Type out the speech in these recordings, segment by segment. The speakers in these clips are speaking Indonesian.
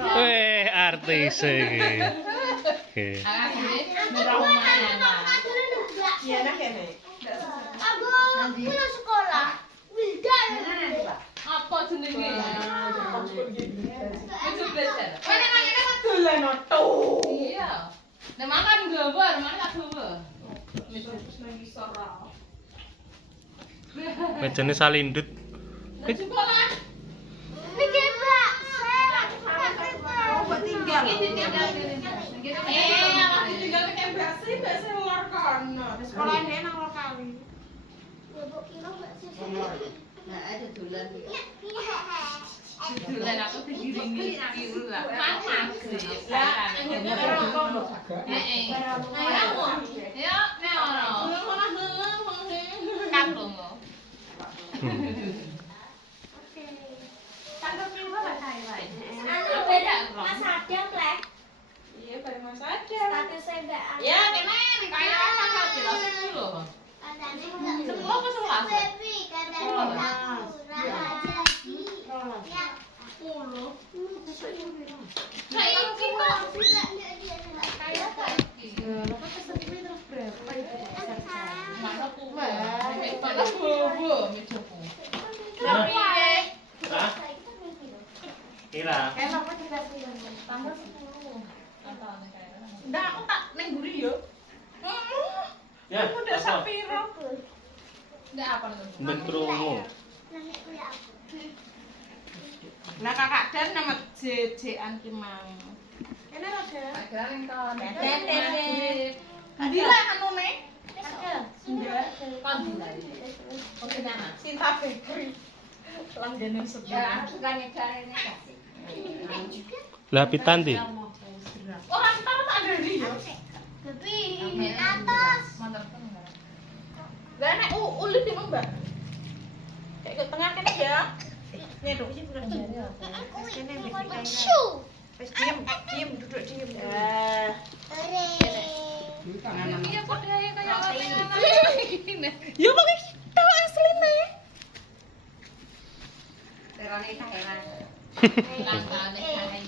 Weh, artis iki. Oke. Iya, nak kene. Aku pulang sekolah. Wildan. Apa jenenge? Wis belajar. Kene nang kene dolan oto. Iya. Nek makan gambar, makan tak gambar. Terus nang isor ra. Mejane salindut. Nek sekolah. Bikin bakso. Oh, buat tinggal. Malah Tinggal nek mbak sih luar kono. Sekolah ndek nang luar kali. Ya, Bu, kira bakso. Nah, ada dolan. Dolan aku digiringi kiru lah. Panas sih. Lah, ngene kono. Heeh. Ayo. Ya, nek ora. Kampung. Tanggal piro Pak saya, Pak? Anu beda, Mas Adam, Lek. Iya, bareng Mas Adam. Statusnya Mbak Adam. ya, kenen kaya tanggal piro sih lho. Katanya enggak. Sepuluh apa sebelas? Baby, katanya enggak kurang jadi. Ya, 10. Nah, ini kok enggak dia enggak Kaya saiki. Lho, kok pesennya terus berapa itu? Masa kuwe. Pada bobo mejoku. Hah? Kira. Emang apa dikasih yang Tambah 10. Antane kaya. Ndak, aku tak ning mburi yo. Ya, Udah apa? sapiro. Ndak apa nih? Ben krungu. Nanti kuliah aku. Lah kakak Dan nama jejean ki mang. Kene lho, Dan. Kira ning kawan. Adila anune. Ada. Enggak. Kon dilai. Oke nama. Sinta Bakery. Langganan sebelah. Ya, aku suka nyejar ini kasih. Lah pitanti. Orang kita tak ada di yo. Tapi atas. Mantap banget. Lah nek ulit di Mbak. Kayak ke tengah kene ya. Nih dong, sih bukan jari. Kene wis kayak. Shoo. Wis diem, duduk diem. Iya kok dia kayak gini. Ya pakai kita asline. Terane heran. Langkane heran.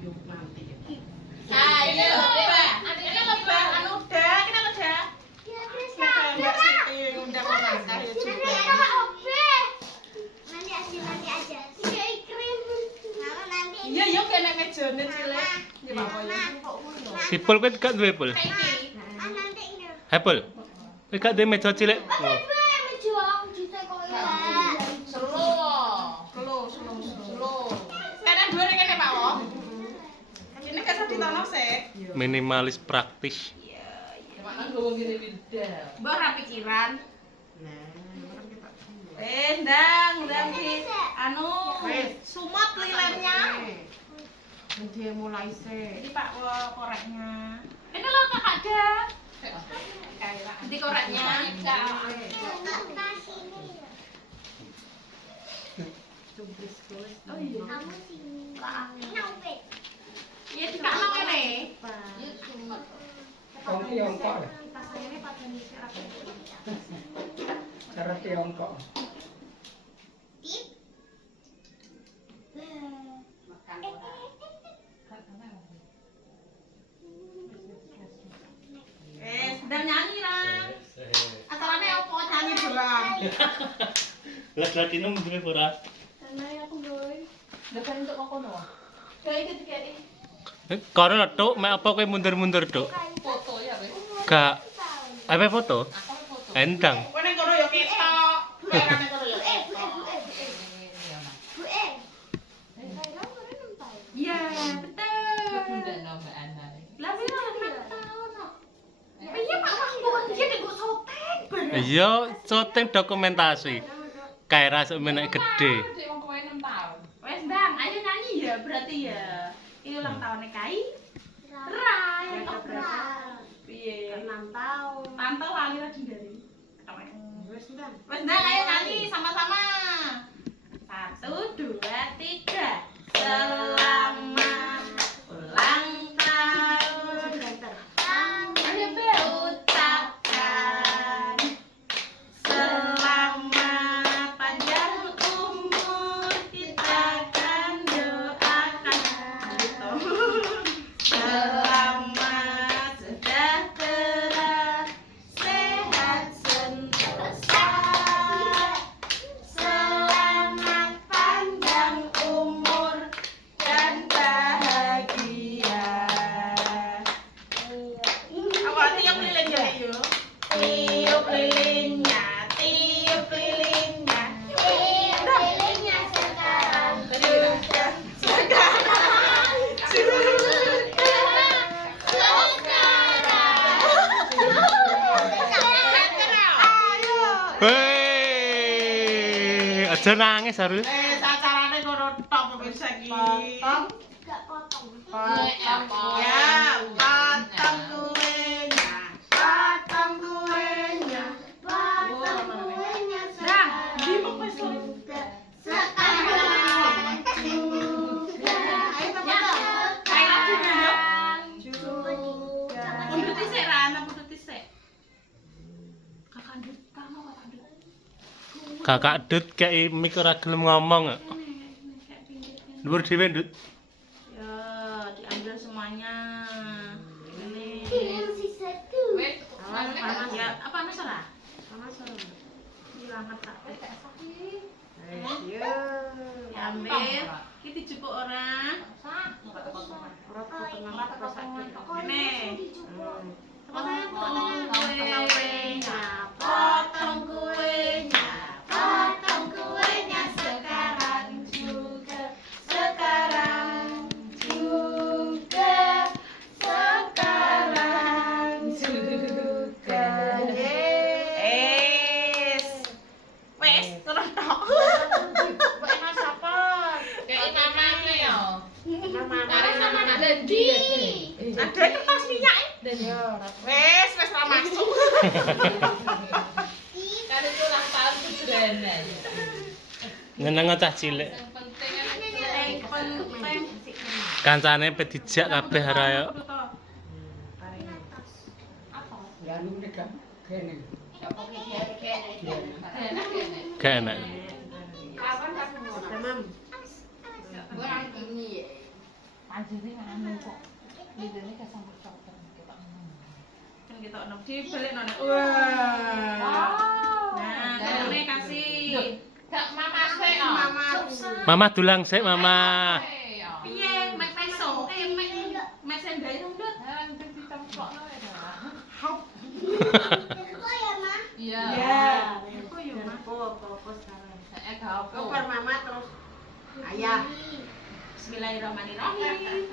Yuk nanti. Ayo, Ini lebah anu dah, kita lo dah. Nah, Mbak Siti ngundang orang kaya juga. Iya, yuk kene mejane cilik. Ya Pak Boyo. Sipul kowe gak duwe pul. Hepul. Kowe gak duwe meja cilik. Oh. Slow. Kanan dua nih kene Pak Wo. Ini kasih ditono sih. Minimalis praktis. Mana gue gini beda. Mbak ora pikiran. Ndang di anu sumot lilemnya. Dia mulai sih. Ini Pak Wo koreknya. Ini lo kakak ada. Di koreknya. Oh iya. Iya di kakak kene. Iya cuma. Tiongkok ya? Tasnya ini pada ngisi rapi. Cara Tiongkok. Sedang nyanyi lah. Asalane opo nyanyi doang. Lah platinum duwe ora? Depan untuk kokono. Kayak gitu kayak Kono lho, Tuk, mek apa kowe mundur-mundur, Tuk? Foto ya, wes. Gak. Apa foto? Aku foto. Endang. kowe ning kono ya ketok. Lerane kono ya ketok. Iya, betul. Bunda nambah anak. Lah wis ora tahun. Iya Pak Wah, bukan dia nek kok soteng. Iya, syuting dokumentasi. Kayak rasa menek gede. Dek wong kowe 6 tahun. Wes Bang, ayo nyanyi ya berarti ya. Ini ulang tahunnya Kai. Rai, kok berapa? Piye? 6 tahun. Tante lali legendary. Wes Bang. Wes Bang, ayo nyanyi sama-sama. 1 2 3. Selamat ulang tahun. Kami ucapkan Hei, aja nangis Arul. Acarane ngono tok pemirsa iki. Gak potong. Ya, potong kuenya. Potong kuenya. Potong kuenya Nah, di wis sekarang juga. Ayo potong. Kayak lagunya ya. Juga. Pundut isik ra, ana pundut isik. Kakak Dut, kamu Kakak Dut. Kakak Dut kayak mik ora gelem ngomong. Kayak pinggirnya. Dhuwur dhewe Dut. Ya, diambil semuanya. Ini. Yang sisa tuh. Panas ya, apa panas ora? Panas ora? Dilamat tak. Ayo, diambil. Iki dijupuk ora? Ora potong Ini. Potong kuenya, potong kuenya, potong kuenya sekarang juga, sekarang juga, sekarang juga. Wes, terus tok. Enak sapa? Kayak namanya ya. Tarik sama Ada di. Ada kertas minyak wes ra masuk. Kan itu ulang tahun sederhana. Nyeneng cah cilik. Yang penting kan Penting. Kancane pe dijak kabeh arek. Ya anu nek kene. Gak enak. Anjir anu kok. Lidene kesambut cokter kita. Kan kita ono dibalik nona. Wah. Nah, ini kasih. Gak mama sih. Mama. Mama dulang sik Mama. Piye, mek peso. Mek sendai dong, Dut. Kok ya, Ma? Iya. Aku yo mah. Saya gak apa. Kopar mama terus ayah. Bismillahirrahmanirrahim.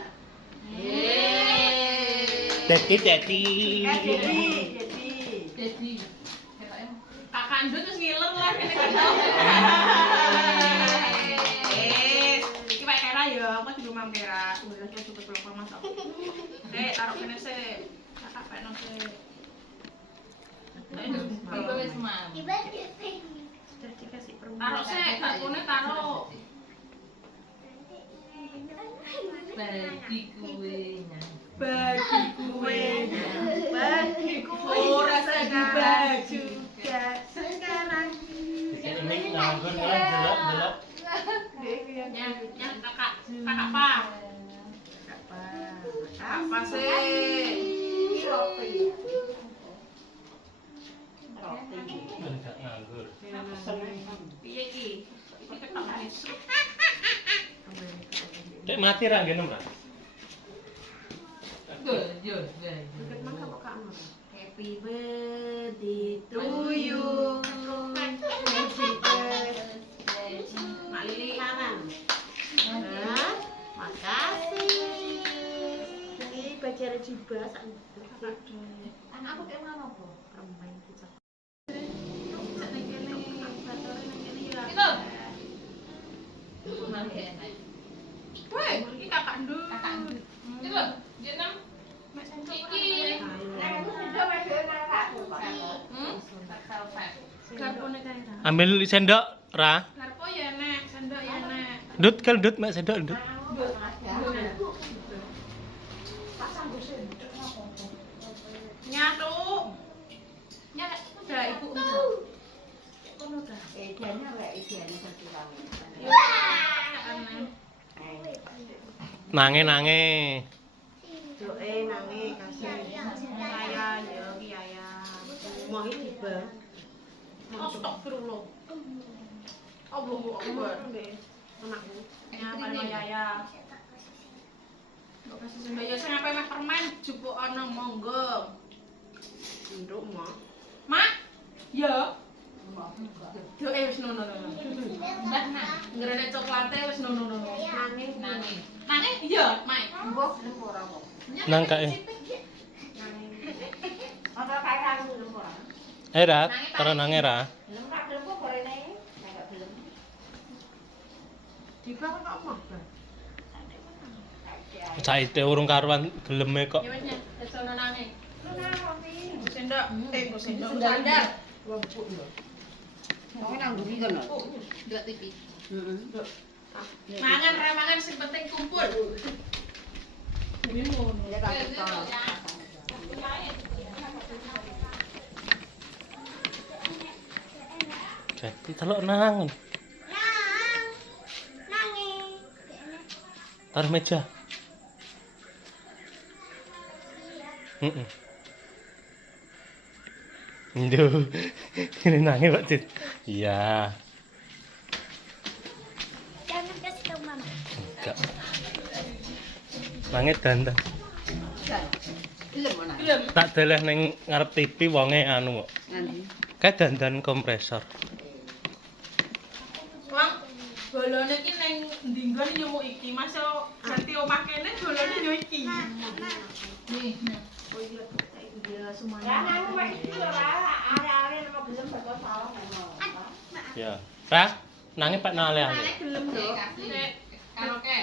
Dadi. Jadi Kakak Andut terus ngiler lah kene kan. Iki pakai kera ya, aku di rumah kera. Udah cukup pelok masak. Taruh kene sih. Kakak pengen sih. tiba wis mam. Sudah dikasih permen. Taruh sih, kartune taruh. Bagi kuenya. Bagi kuenya, bagi ora sedibagi juga sekarang. Ini nganggur delok. Yang kakak apa? Apa sih? Enggak nganggur. Piye ki? Iki ketok manis. Dek mati ra ngene ora? Yo. Happy birthday to you. Happy birthday. Mak Lili kanan. Makasih. Ini bacara jiba sak. Anakku kayak mana, Bu? Permen kicap. Itu. Mangke enak. Woi, ini kakak Ndut. Kakak Ndut. Itu lho, jeneng iki. Garpone kae ta. Ambil sendok ra? Garpo ya nek, sendok ya nek. Dut kan Dut mek sendok Dut. Nyatu. Nyat udah ibu udah. Kono ta. Nange. Doe nange kasih. Saya ya ki ayah. Mau tiba. Astagfirullah. Allahu Akbar. Anakku. Nyapa ya. Mbok kasih sembaya sing apa meh permen jupuk ana monggo. Nduk, Mak. Mak? Ya. Doe wis nono. Mbah nak. Ngrene coklate wis nono. Nangis. Nangis iya, Mak. Mbok ora kok. Nang kae. Ora kae karo ora. Ra, taruh nang Ra. Belum tak belum kok gorene. Enggak belum. Di bawah kok omah, Bang? Saite urung karuan geleme kok. Ya wis nya, wis ono nange. Nang Sendok, kok sendok. Sandal. Wong empuk yo. Wong nang ndi kono? Ndelok TV. Heeh. Mangan ra mangan sing penting kumpul. Ya tak ketol. Jadi telok nang. Taruh meja. Heeh. Nduh. Ini nangis Pak Tit. Iya. Jangan kasih tahu mama. Enggak. Nangis dandan. Gelem ana. Tak deleh ning ngarep TV wonge anu kok. Nanti. Kayak dandan kompresor. Wong bolone iki ning ndinggon nyemuk iki. Masuk ganti omah kene bolone yo iki. Nih. Oh iya, saiki dia semuanya. Ya nang wis iki lho, are-are mau gelem bakal salah memang. Ya. Ra, nangis Pak nale anu. Gelem lho. Nek karaoke.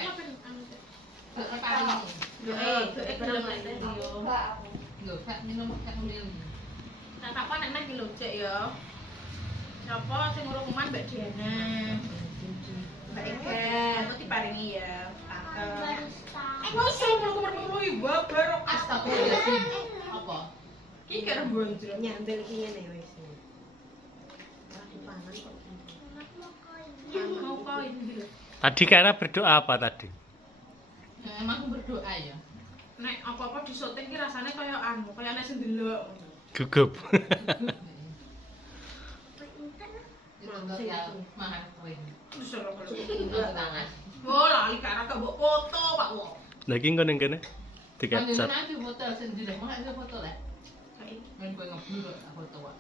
Kok paling. Heeh, gelem nek yo. Lho, Pak minum tak minum. Nah, apa nek nang iki lho, Cek ya. Sapa sing urung kuman Mbak Diana? Mbak Ega, kok diparingi ya. Tante. Masa perlu ibu baru Astagfirullahaladzim. Apa? iki karo bonjol nyandel iki ngene wis. Ora dipangan kok. Mau koin iki lho. Tadi Kara berdoa apa tadi? Emang aku berdoa ya. Nek apa-apa disoting ki rasane kaya anu, kaya nek sing ndelok. Gugup. Itu ya mahal keren. Wis ora perlu. Tepuk tangan. Oh, lali karo gak mbok foto, Pak Wo. Lagi engko ning kene. Kan Dikapcap. nanti foto sendiri, mau ada foto lah. Main gue ngebul foto wak.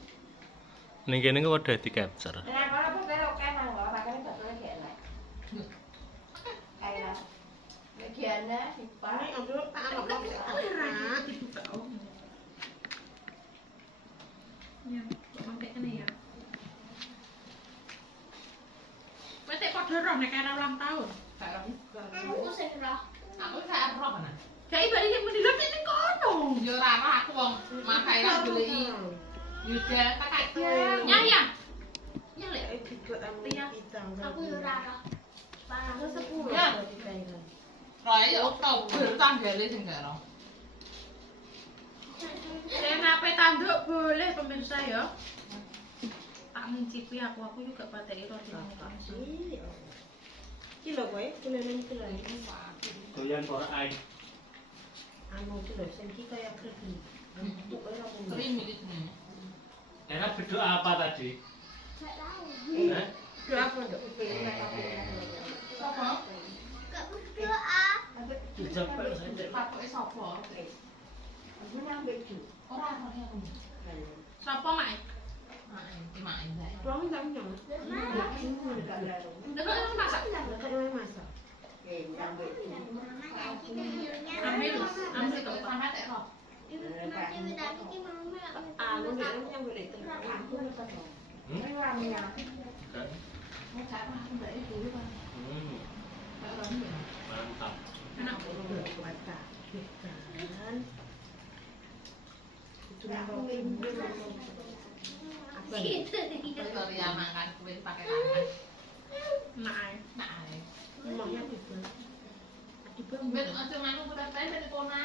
Ning kene kok udah di-capture. Nah, kalau pun belok kanan, wak, makanya tak boleh kayak enak. Kayak Giana, Sipa. Ini ojo tak anggap ora dibuka. Ya, kok sampai kene ya. Wes tek padha roh nek karo ulang tahun. Aku serah. Aku gak roh kan. Kayak balik yang menilai ini kono. Yo ora roh aku wong makai lah goleki. Yuda kakak. Nyaya. Nyale. Aku yurara. Aku 10. Ya. Roy Oktober tanggalnya sing gak roh. Senape tanduk boleh pemirsa ya. Tak mencipi aku juga pateki roti nang iki lho kowe, kulene iki lho. Goyan ora air. Anu iki lho sing iki kaya krim. Empuk ora pun. Krim iki jenenge. Kara berdoa apa tadi? Gak tahu. Hah? Doa apa, Nduk? Sopo? Gak berdoa. Dijempel saja. Patoke sopo? Aku nang beju. Ora roh aku. Sapa mak? Iki main bae. Wong ndak nyong. Ndek kok masak? Masak. Nang beju. Ambil, ambil kok. Sama tek roh. Anu ndek yang boleh aku Mau gak roh aku mbak dhewe kan. Gak roh ya. Mantap. enak. Terus ya makan kue pakai tangan. Nah, Nah, ae. emangnya gitu. Ben aja nganu kuda bae ben kona.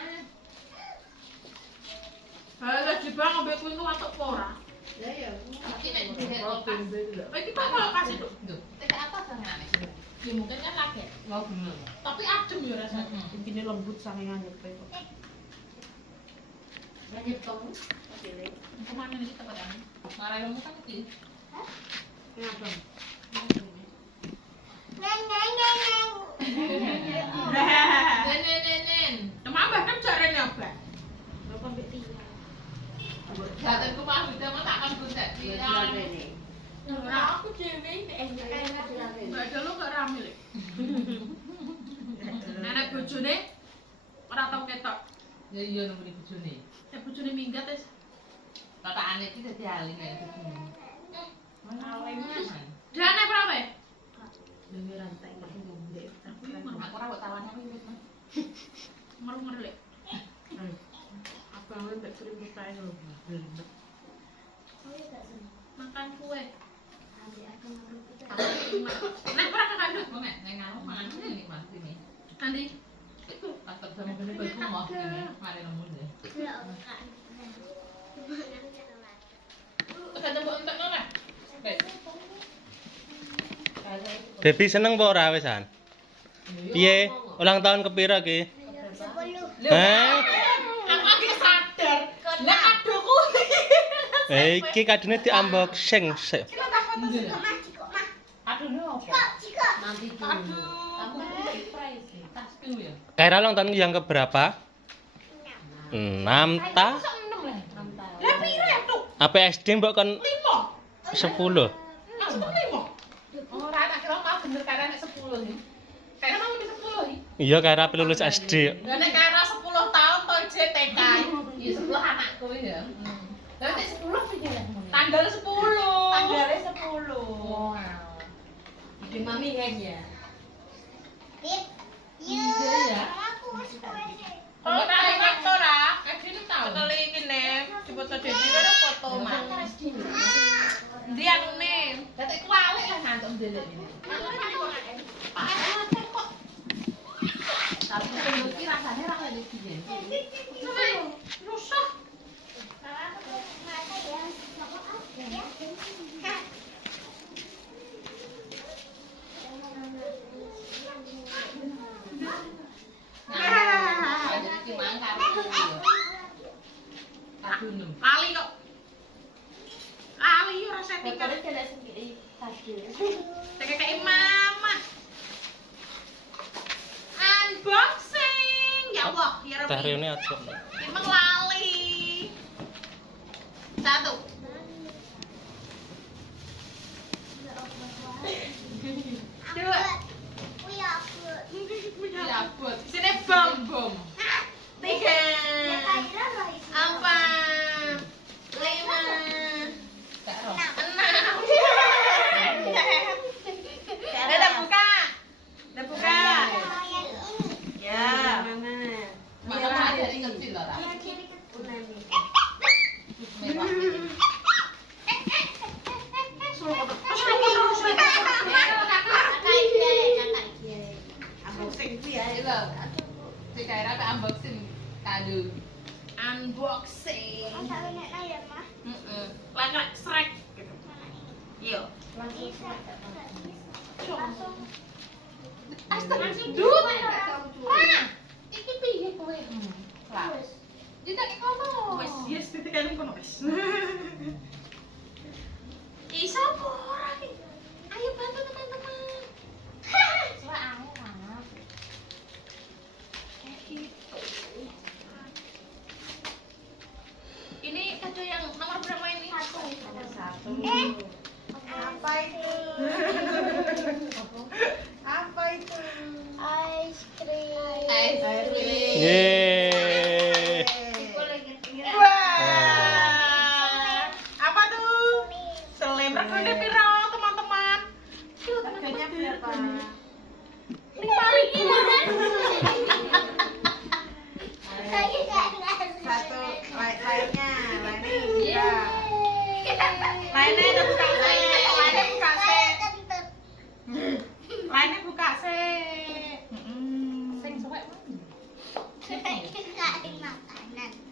Kalau Jepang ngombe kuwi ku watuk ora. Ya ya. Tapi nek duwe opas. Iki apa kalau kasih tuh? Duh, tidak apa sangane. Ya mungkin kan lagi. Mau bener. Tapi adem ya rasanya. Heeh. Intine lembut sange anyep kok. Ya nyetong. Kemana nih kita pada? Marah kamu kan sih. Kenapa? Neng neng neng neng. Nen. Emang Mbah kan jarene Mbah. Bapak mbek tiga. Jatuh ke mah udah mah takkan buset. Ora aku dhewe Mbak Dolo gak rame lho. Nenek bojone ora tau ketok. Ya iya nang bojone. Nek bojone minggat wis Tataan iki dadi aling ya. Jane berapa ya? Demi rantai ngombe. Aku ora kok tawanan iki wis. Meru-meru lek. Apa yang mbak kirim ke saya lho. Makan kue. Nek Nek ora kekandung. kok nek ngono mangan ini Mas ini. Nanti Tetep sama bener bagus mau ini mari nemu deh. udah coba entek ora? Devi seneng apa ora wisan? Piye? Ulang tahun kepira ki? 10. Heh? Aku lagi sadar. Lah kadoku. Iki kadune di unboxing sik. Aduh no. Nanti dulu. Kamu surprise sih. Tas tuh ya. Kaira ulang tahun yang keberapa? 6 ta? Lah pire tuh? Apa SD mbok kon 5. 10? Masuk 5. Ora tak kira mau bener karena nek 10 nih. Kayaknya mau di 10 iki. Iya Kaira ape lulus SD. Lah nek kara 10 tahun to JTK. Iya 10 anakku ya. Lah nek 10 piye lah ngono. Tanggal 10. Tanggalnya 10. Wow. Ide mami kan ya. Iya ya. Kalau tak ingat to ra? Adine tau. Sekali iki nek dipoto jadi karo foto mah. Ndi anune? Dadi ku awake lah ngantuk ndelok ini. Tapi iki rasane ra kaya iki. Rusak. Jadi iki mangkar aku ya. Aduh. Lali kok. Lali ora settingan. Kayak mama. Unboxing. Ya Allah, ya Rabbi. Teh riune aja. Emang lali. 1. Dua. Ya buat Sini bom. bom. 3. 4. 5. 6. Tak roh. Udah buka. Udah buka. Ya. Masa hari dari kecil loh, tak? Mewah. Unboxing itu ya. Ayo loh. Si Kaira pe unboxing kado. Unboxing. Lagi srek. Iya. Langsung dut. Wah. Iki piye kowe? Lah. Kita ki kono. Wes, yes, titik kalian kono wes. Isa ora iki. Ayo bantu teman-teman. Coba aneh lah. Ini kado yang nomor berapa ini? 1. Satu. Apa itu? Apa itu? Ice cream. Ice cream. Yeay. Wah. Apa tuh? Selim. Regane piro, teman-teman? Harganya berapa? 5.000. Satu lainnya Iya. Lainnya udah buka sih. Lainnya buka sih. Lainnya buka sih. Sing suwek mana?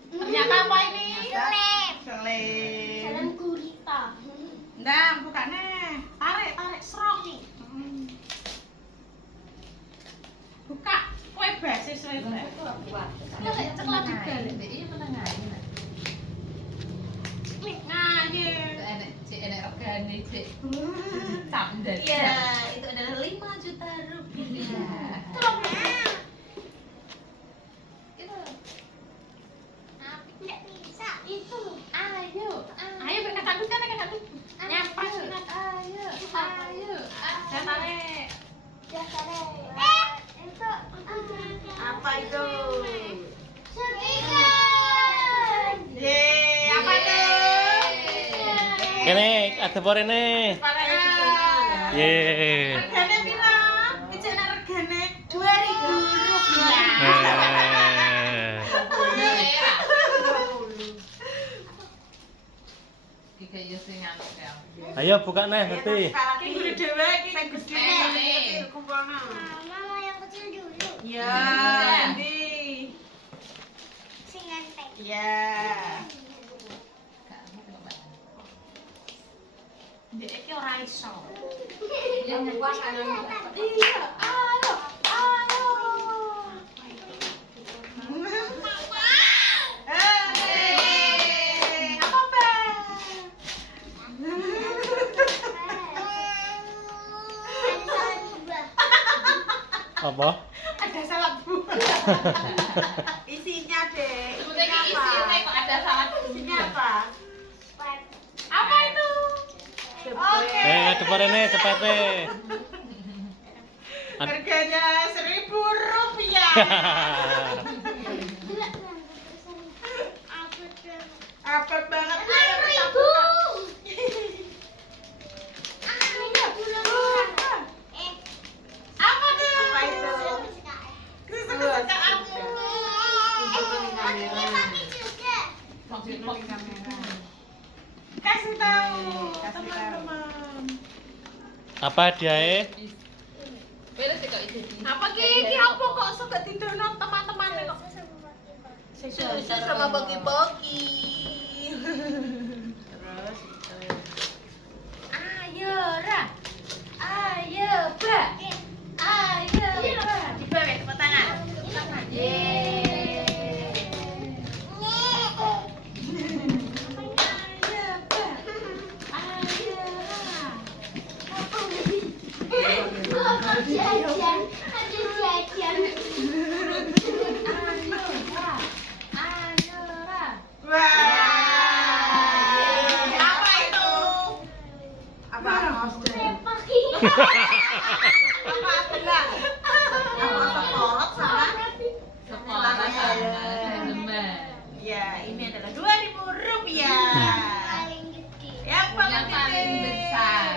Ternyata apa ini? Selem. Selim. Selem gurita. Ndang, bukanya. Tarik, serong. Buka. Kue basis weh. Ceklat juga. Iya menengah. Nganyir. Enek regane cek. Samdet. Iya, itu adalah 5 juta rupiah. Tidak bisa. Itu. Ayo. Ayo berkat kandung kan, berkat kandung. Nyapas kita. Ayo. Saya tarik. Itu apa itu? Sertifikat. Yeay, apa tuh? Kene, ada apa rene? Yeay. Regane pira? Ijek nek regane 2.000 rupiah. Iki yo sing anu ya. Ayo buka nih, ngerti. Iki guru dhewe iki sing gede. Kumpulno. Mama yang kecil dulu. Ya, ndi. Sing enteng. Ya. Ndek iki ora iso. Yang kuas ana. Iya, ayo, ayo. Apa, Pe? Apa? Ada salad buah. Isinya, Dek. Sebenarnya isinya kok ada salad Isinya apa? Apa itu? Oke. Ada apa rene, cepet Harganya 1.000 rupiah. Apa banget? Ayo kita buka. Apa tuh? Apa itu? Kesukaan aku. Kasih tahu teman-teman. Apa dia? Beres kok iki. Apa ki apa kok suka tidono teman-teman kok? Susu sama bagi-bagi. Terus itu. Ayo Ra. Ayo Ba. Ayo Ba. Dibawa tepuk tangan. Yeay. Ayo Ba. Ayo Ra. Jajan, ada jajan. Apa itu? Apa monster? Apa gelang? Apa seporot sama? Sekolah sama teman. Ya, ini adalah 2.000 rupiah. Paling gede. Yang paling Yang paling gede. besar.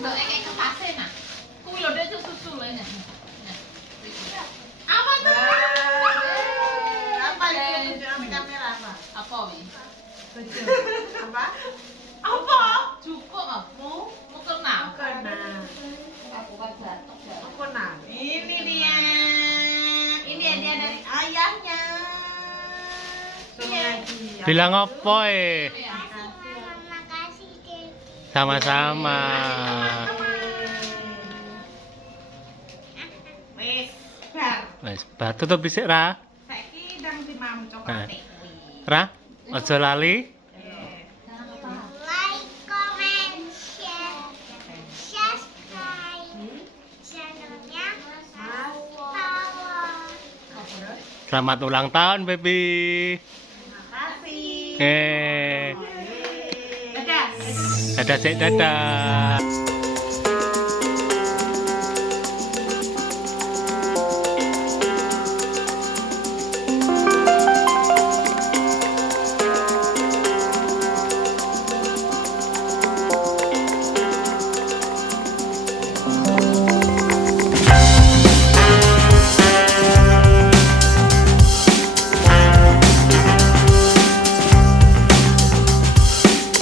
Mbak kayak kepase nah. Kuwi lho dek susu lho ini. Apa tuh? Apa itu? Tunjukkan di kamera apa? Apa wi? Apa? Apa? Cukup aku. Mau kenal. Mukena. Aku kan batuk ya. Mukena. Ini dia. Ini hadiah dari ayahnya. Iya. Bilang apa Makasih, Dek. Sama-sama. Wes, bar. Wes, batu tuh bisik Ra. Saiki ndang dimam coklat kuwi. Ra, aja lali. Like, comment, share, subscribe channelnya Mas Tawon. Selamat ulang tahun, baby. Makasih. Eh, Dadah. dadah, dadah.